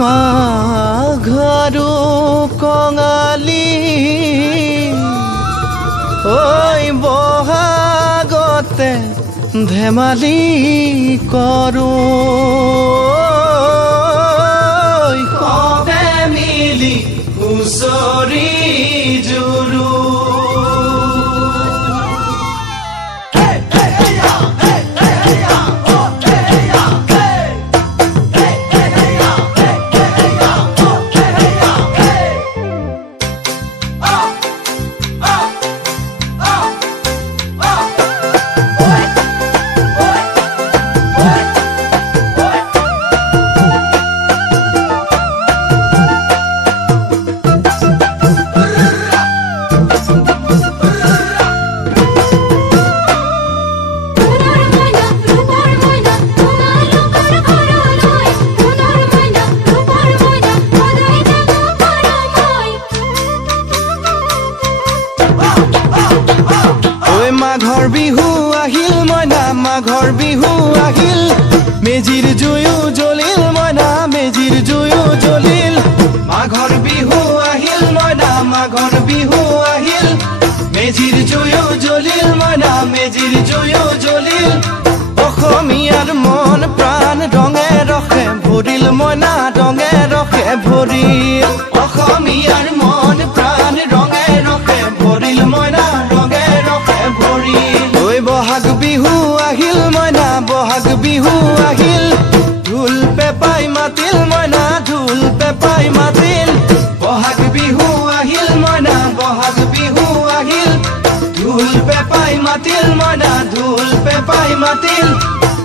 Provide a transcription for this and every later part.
মাঘৰো কঙালী ঐ বহাগতে ধেমালি কৰোঁ সবে মিলি হুঁচৰি জুৰু মাঘৰ বিহু আহিল মইনা মাঘৰ বিহু আহিল মেজিৰ জুয়ো জ্বলিল মইনা মেজিৰ জুয়ো জ্বলিল মাঘৰ বিহু আহিল মইনা মাঘৰ বিহু আহিল মেজিৰ জুয়ো জ্বলিল মইনা মেজিৰ জুয়ো জ্বলিল অসমীয়াৰ মন প্ৰাণ ৰঙে ৰখে ভৰিল মইনা ৰঙে ৰখে ভৰিল অসমীয়াৰ মন প্ৰাণ ৰঙে ৰখে ভৰিল মইনা ৰঙে ৰখে ভৰিল ঐ বহাগ বিহু আহিল মইনা বহাগ বিহু আহিল ঢোল পেপাই মাতিল মইনা ঢোল পেপাই মাতিল বহাগ বিহু আহিল মইনা বহাগ বিহু আহিল ঢোল পেপাই মাতিল মইনা ঢোল পেপাই মাতিল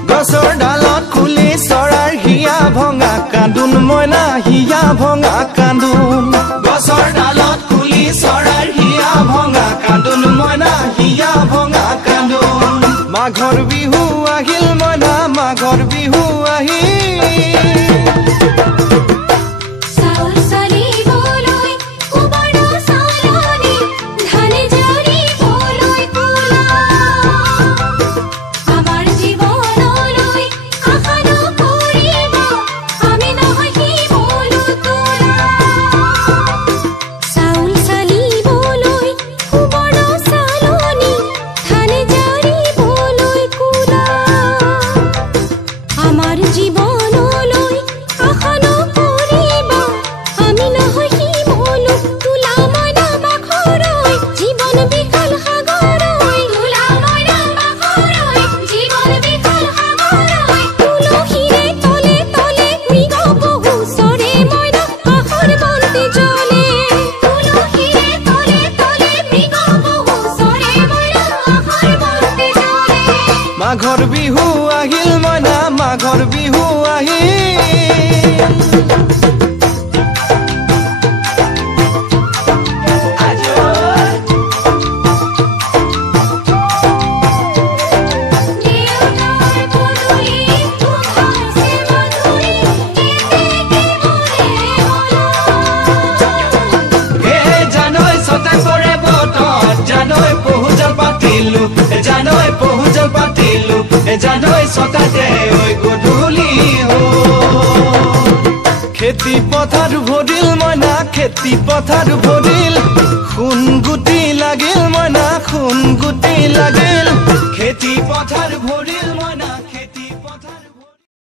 গছৰ ডালত খুলি চৰাৰ হিয়া ভঙা কান্দোন মইনা হিয়া ভঙা কান্দোন গছৰ ডালত খুলি চৰাৰ হিয়া ভঙা কান্দোন মইনা হিয়া ভঙা কান্দোন মাঘৰ বিহু আহিল মইনা মাঘৰ বিহু আহিল মাঘৰ বিহু আহিল মইনা মাঘৰ বিহু আহিল জানৈ ছটা কৰে বতৰ জানৈ পহুজল পাতিলো জানৈ পহুজল পাতিলো জানৈ ছটাতে ঐ গধূলি খেতি পথাৰ ভৰিল মইনা খেতি পথাৰ ভৰিল খুন গুটি লাগিল মইনা খুন গুটি লাগিল খেতি পথাৰ ভৰিল